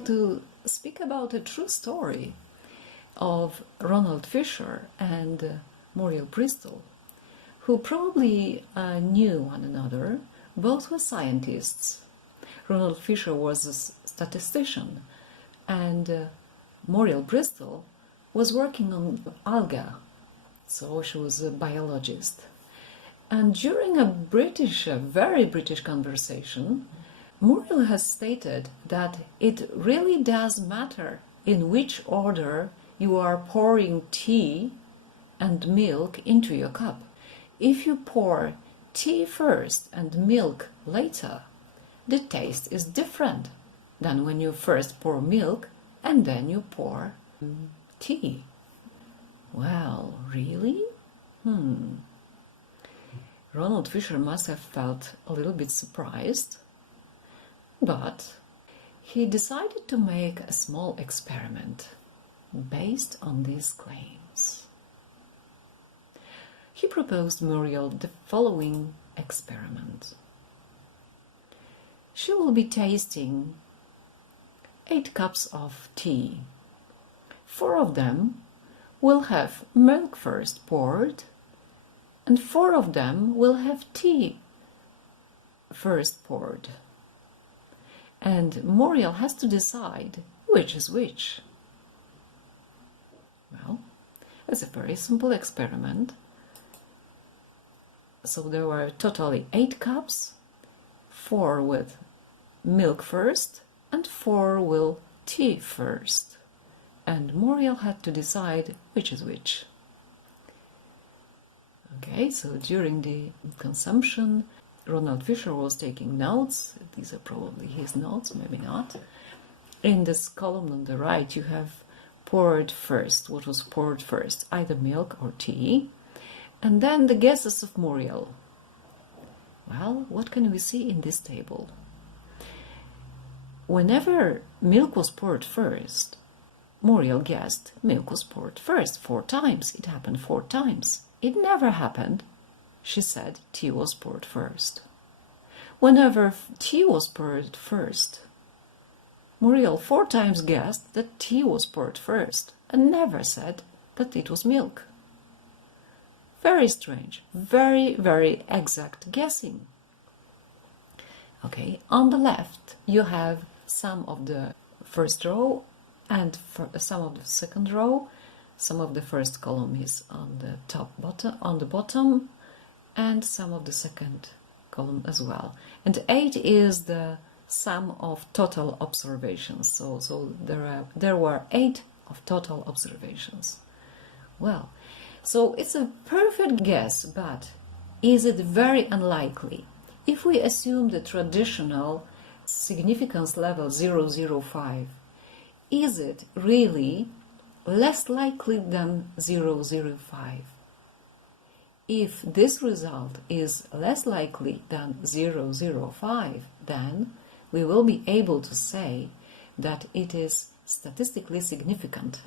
like to speak about a true story of Ronald Fisher and Muriel Bristol, who probably knew one another. Both were scientists. Ronald Fisher was a statistician, and Muriel Bristol was working on algae, so she was a biologist. And during a very British conversation, Muriel has stated that it really does matter in which order you are pouring tea and milk into your cup. If you pour tea first and milk later, the taste is different than when you first pour milk and then you pour tea. Well, really? Ronald Fisher must have felt a little bit surprised, but he decided to make a small experiment based on these claims. He proposed Muriel the following experiment. She will be tasting 8 cups of tea. 4 of them will have milk first poured, and 4 of them will have tea first poured. And Muriel has to decide which is which. Well, it's a very simple experiment. So there were totally 8 cups, 4 with milk first and 4 with tea first. And Muriel had to decide which is which. Okay, so during the consumption, Ronald Fisher was taking notes. These are probably his notes, maybe not. In this column on the right, you have poured first, what was poured first, either milk or tea. And then the guesses of Muriel. Well, what can we see in this table? Whenever milk was poured first, Muriel guessed milk was poured first 4 times. It happened 4 times. It never happened, she said, tea was poured first. Whenever tea was poured first, Muriel 4 times guessed that tea was poured first and never said that it was milk. Very strange, very exact guessing. Okay, on the left you have some of the first row and some of the second row. Some of the first column is on the bottom, and some of the second column as well. And 8 is the sum of total observations. So there were 8 of total observations. Well, so it's a perfect guess, but is it very unlikely? If we assume the traditional significance level 005, is it really less likely than 005? If this result is less likely than 005, then we will be able to say that it is statistically significant.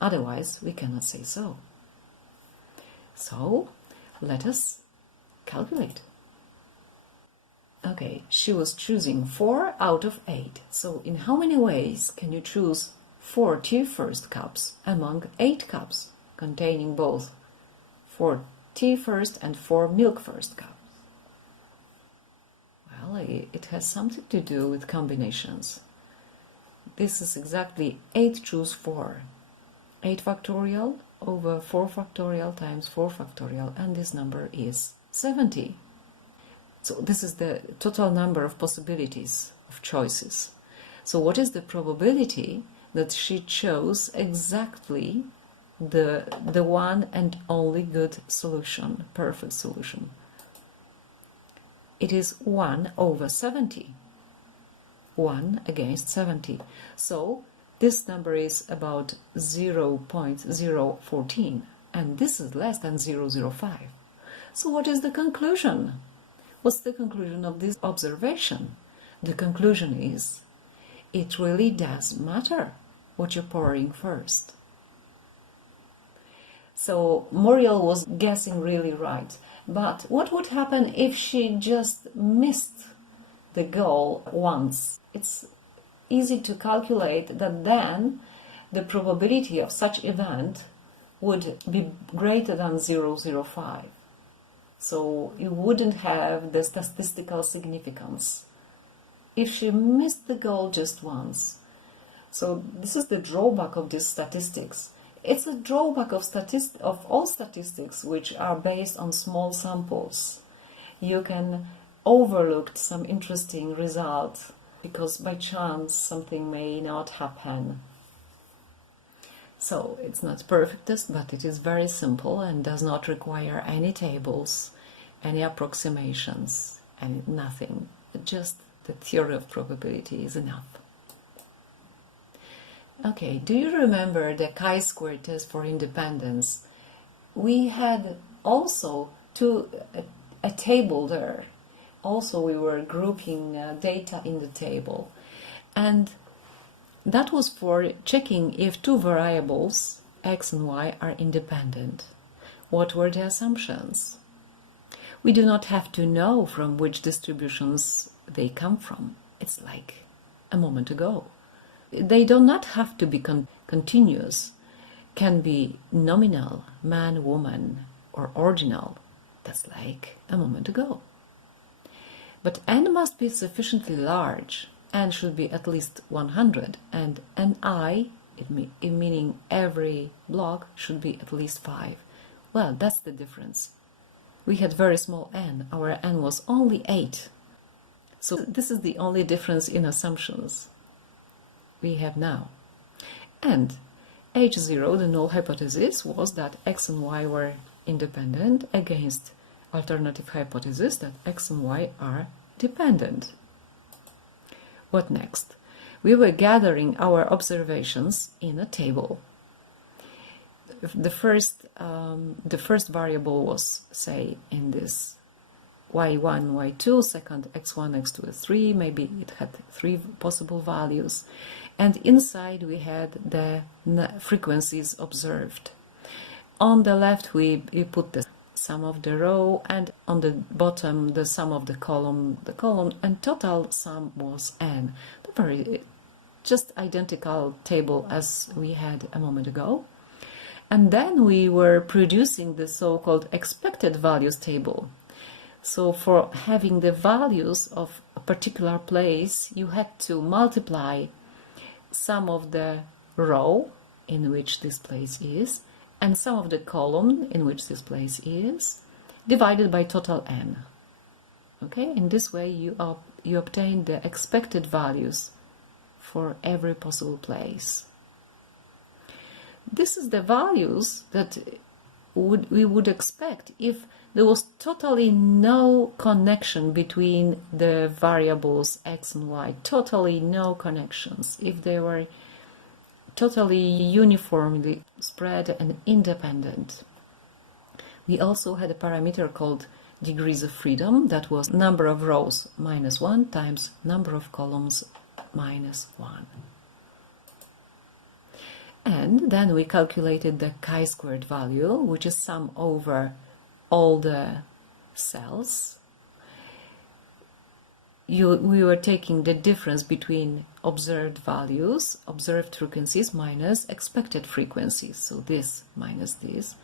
Otherwise, we cannot say so. So, let us calculate. Okay, she was choosing 4 out of 8. So, in how many ways can you choose 4 tea first cups among 8 cups containing both 4 tea first and 4 milk first cups? Well, it has something to do with combinations. This is exactly 8 choose 4. 8 factorial over 4 factorial times 4 factorial, and this number is 70. So this is the total number of possibilities of choices. So what is the probability that she chose exactly the one and only good solution, perfect solution? It is 1 over 70. 1 against 70. So this number is about 0.014, and this is less than 0.05. So what is the conclusion? What's the conclusion of this observation? The conclusion is, it really does matter what you're pouring first. So Muriel was guessing really right. But what would happen if she just missed the goal once? It's easy to calculate that then the probability of such event would be greater than 0.05. So you wouldn't have the statistical significance if she missed the goal just once. So this is the drawback of these statistics. It's a drawback of all statistics which are based on small samples. You can overlook some interesting result because by chance something may not happen. So it's not perfectest, but it is very simple and does not require any tables, any approximations, and nothing. Just the theory of probability is enough. Okay, do you remember the chi-square test for independence? We had also a table there. Also, we were grouping data in the table. And that was for checking if two variables, x and y, are independent. What were the assumptions? We do not have to know from which distributions they come from. It's like a moment ago. They do not have to be continuous. Can be nominal, man, woman, or ordinal. That's like a moment ago. But n must be sufficiently large. N should be at least 100, and ni, meaning every block, should be at least 5. Well, that's the difference. We had very small n. Our n was only 8. So this is the only difference in assumptions we have now. And H0, the null hypothesis, was that x and y were independent against alternative hypothesis that x and y are dependent. What next? We were gathering our observations in a table. The first variable was, say, in this y1, y2, second x1, x2, x3, maybe it had 3 possible values, and inside we had the frequencies observed. On the left we put the sum of the row, and on the bottom the sum of the column, and total sum was n. The very just identical table as we had a moment ago. And then we were producing the so-called expected values table. So for having the values of a particular place, you had to multiply sum of the row in which this place is and sum of the column in which this place is, divided by total n. Okay, in this way you obtain the expected values for every possible place. This is the values that we would expect if there was totally no connection between the variables x and y, totally no connections, if they were totally uniformly spread and independent. We also had a parameter called degrees of freedom, that was number of rows -1 times number of columns -1. And then we calculated the chi-squared value, which is sum over all the cells. We were taking the difference between observed values, observed frequencies minus expected frequencies. So this minus this,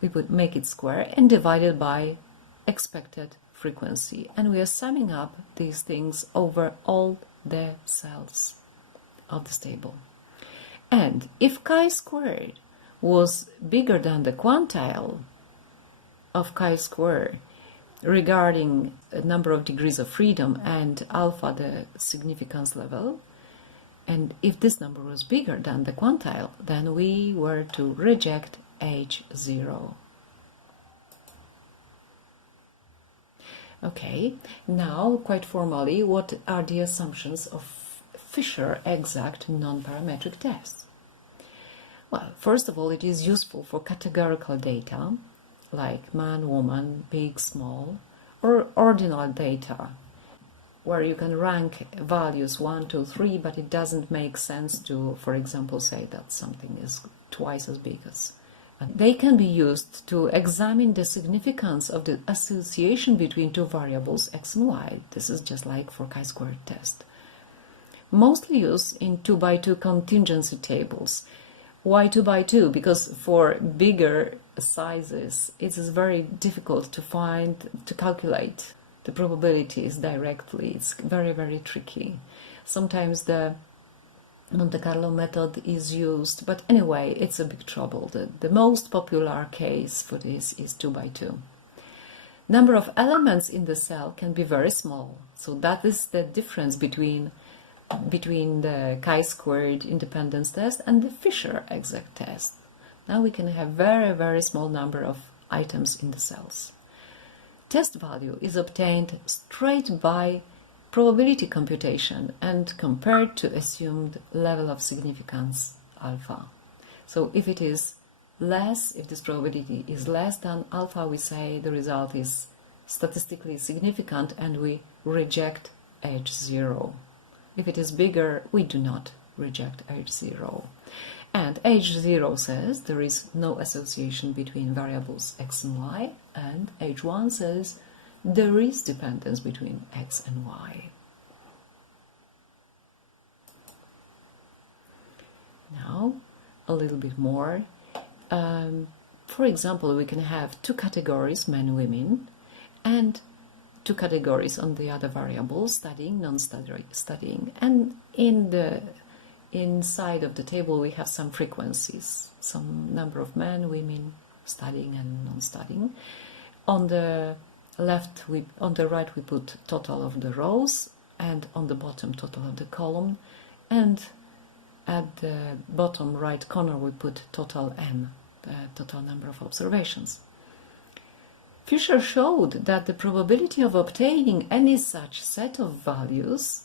we would make it square and divide it by expected frequency. And we are summing up these things over all the cells of this table. And if chi-squared was bigger than the quantile of chi-square regarding a number of degrees of freedom and alpha, the significance level, and if this number was bigger than the quantile, then we were to reject H0. Okay, now quite formally, what are the assumptions of Fisher exact non-parametric tests? Well, first of all, it is useful for categorical data like man, woman, big, small, or ordinal data where you can rank values 1, 2, 3, but it doesn't make sense to, for example, say that something is twice as big as. They can be used to examine the significance of the association between two variables x and y. This is just like for chi-squared test. mostly used in 2x2 contingency tables. Why 2x2? Because for bigger sizes, it is very difficult to calculate the probabilities directly. It's very, very tricky. Sometimes the Monte Carlo method is used, but anyway, it's a big trouble. The most popular case for this is 2x2. Number of elements in the cell can be very small, so that is the difference between the chi-squared independence test and the Fisher exact test. Now we can have very, very small number of items in the cells. Test value is obtained straight by probability computation and compared to assumed level of significance alpha. So if it is less, if this probability is less than alpha, we say the result is statistically significant and we reject H0. If it is bigger, we do not reject H0. And H0 says there is no association between variables x and y, and H1 says there is dependence between x and y. Now, a little bit more. For example, we can have two categories, men, women, and two categories on the other variables, studying, non-studying. And inside of the table we have some frequencies, some number of men, women, studying and non-studying. On the left, on the right we put total of the rows, and on the bottom total of the column, and at the bottom right corner we put total n, the total number of observations. Fisher showed that the probability of obtaining any such set of values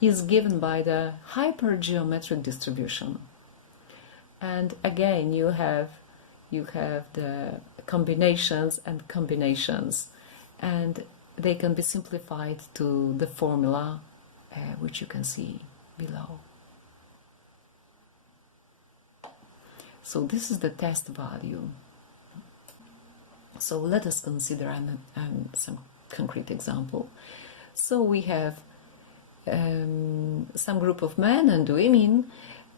is given by the hypergeometric distribution. And again, you have the combinations and combinations, and they can be simplified to the formula which you can see below. So this is the test value. So let us consider some concrete example. So we have some group of men and women,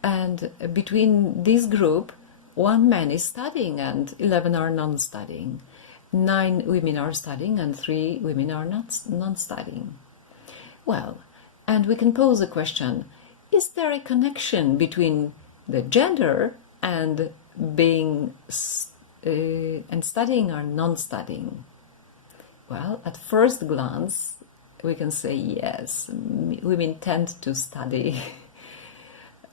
and between this group, 1 man is studying and 11 are non-studying. 9 women are studying and 3 women are non-studying. Well, and we can pose a question: is there a connection between the gender and being and studying or non-studying? Well, at first glance, we can say yes, women tend to study,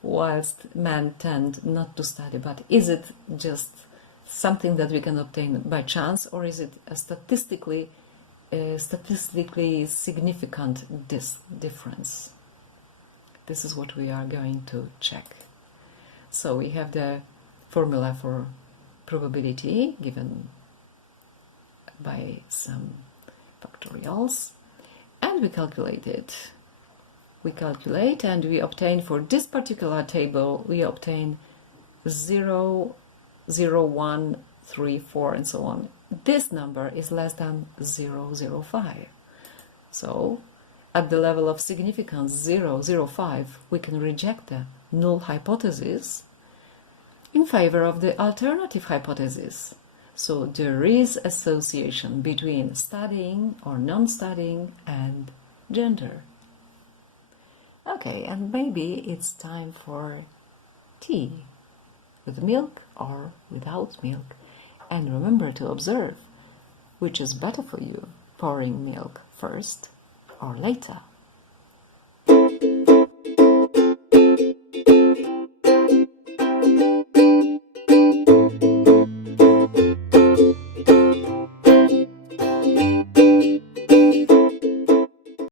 whilst men tend not to study. But is it just something that we can obtain by chance, or is it a statistically significant difference? This is what we are going to check. So we have the formula for probability given by some factorials, and we calculate it. We calculate and we obtain, for this particular table, we obtain 0, 0, 1, 3, 4, and so on. This number is less than 0, 0, 5. So at the level of significance 0, 0, 5, we can reject the null hypothesis in favor of the alternative hypothesis. So there is association between studying or non-studying and gender. Okay, and maybe it's time for tea, with milk or without milk. And remember to observe which is better for you, pouring milk first or later.